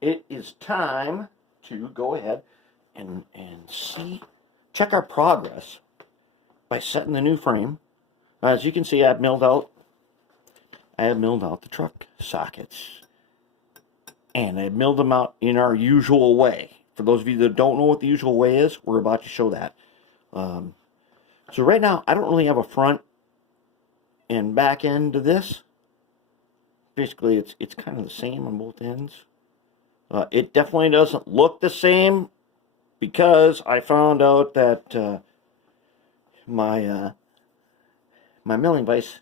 it is time to go ahead and check our progress by setting the new frame. As you can see, I have milled out the truck sockets, and I milled them out in our usual way. For those of you that don't know what the usual way is, we're about to show that. So right now, I don't really have a front and back end to this. Basically, it's kind of the same on both ends. It definitely doesn't look the same because I found out that my milling vise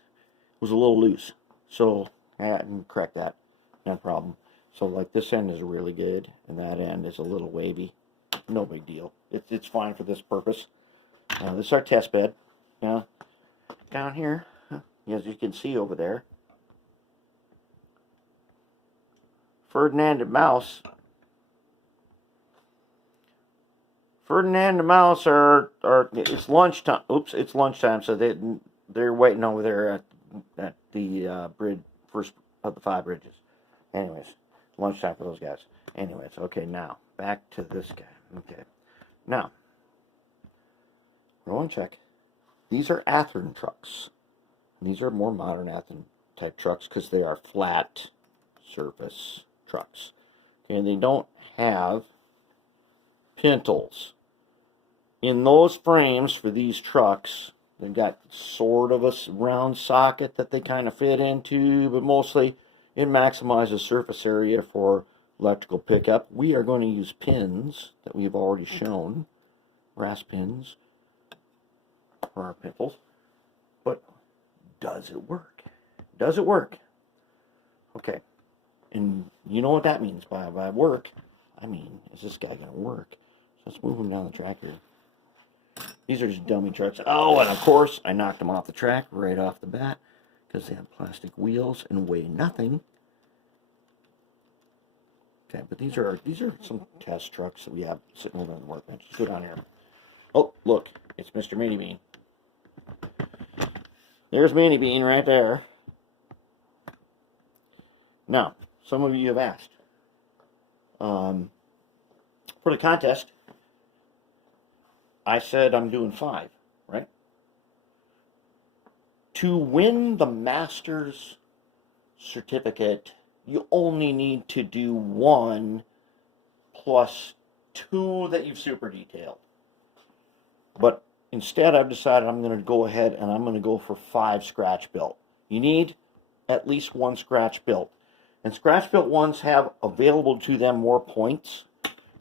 was a little loose. So I can correct that, no problem. So like this end is really good, and that end is a little wavy. No big deal. It's fine for this purpose. This is our test bed. Down here, as you can see over there, Ferdinand and Mouse are it's lunchtime. Oops, it's lunchtime, so they're waiting over there at the bridge, first of the 5 bridges. Anyways, lunchtime for those guys. Anyways, okay, now back to this guy. Okay, now roll and check. These are Athearn trucks. These are more modern Athearn type trucks because they are flat surface trucks. Okay, and they don't have pintles. In those frames for these trucks, they've got sort of a round socket that they kind of fit into, but mostly it maximizes surface area for electrical pickup. We are going to use pins that we've already shown, brass pins, for our pintles. But does it work? Does it work? Okay. And you know what that means by work. I mean, is this guy going to work? So let's move him down the track here. These are just dummy trucks. Oh, and of course, I knocked them off the track right off the bat because they have plastic wheels and weigh nothing. Okay, but these are some test trucks that we have sitting over on the workbench. Let's go down here. Oh, look, it's Mr. Mini Bean. There's Mini Bean right there. Now, some of you have asked, for the contest, I said I'm doing 5, right? To win the master's certificate, you only need to do 1 plus 2 that you've super detailed. But instead, I've decided I'm going to go ahead and I'm going to go for 5 scratch built. You need at least 1 scratch built. And scratch built ones have available to them more points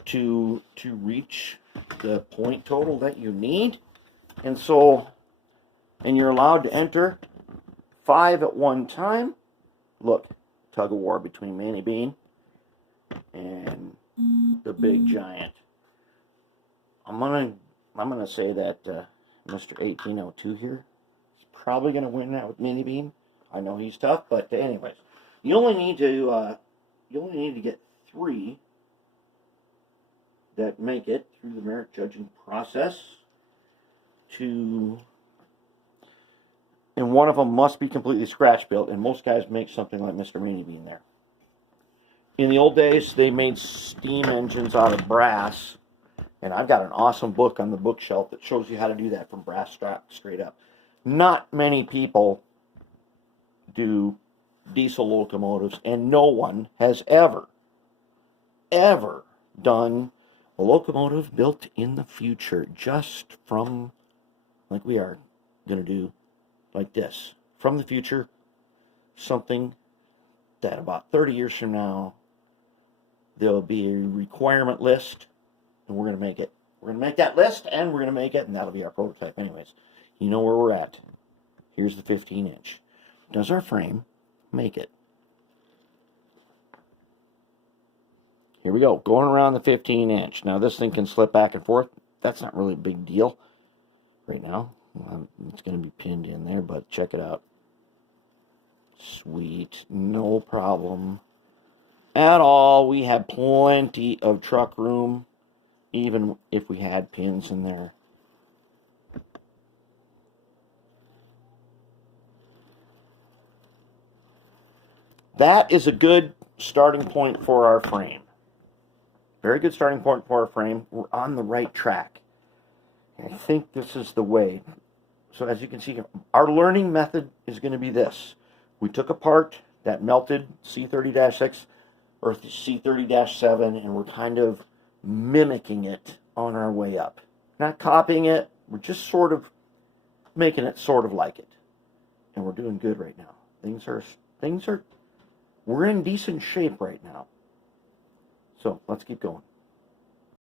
to reach the point total that you need. And so, and you're allowed to enter 5 at one time. Look, tug of war between Manny Bean and the big giant. I'm gonna say that Mr. 1802 here is probably gonna win that with Manny Bean. I know he's tough, but anyways, you only need to get 3 that make it through the merit judging process and one of them must be completely scratch built, and most guys make something like Mr. Manny Bean there. In the old days, they made steam engines out of brass, and I've got an awesome book on the bookshelf that shows you how to do that from brass straight up. Not many people do diesel locomotives, and no one has ever done a locomotive built in the future just from, like we are going to do, like this. From the future, something that about 30 years from now, there'll be a requirement list, and we're going to make it. We're going to make that list, and we're going to make it, and that'll be our prototype anyways. You know where we're at. Here's the 15-inch. Does our frame make it? Here we go, going around the 15-inch. Now this thing can slip back and forth. That's not really a big deal right now. It's going to be pinned in there, but check it out. Sweet, no problem at all. We have plenty of truck room, even if we had pins in there. That is a good starting point for our frame. very good starting point for our frame. We're on the right track. And I think this is the way. So as you can see, our learning method is going to be this. We took apart that melted C30-6 or C30-7, and we're kind of mimicking it on our way up. Not copying it, we're just sort of making it sort of like it. And we're doing good right now. We're in decent shape right now. So let's keep going.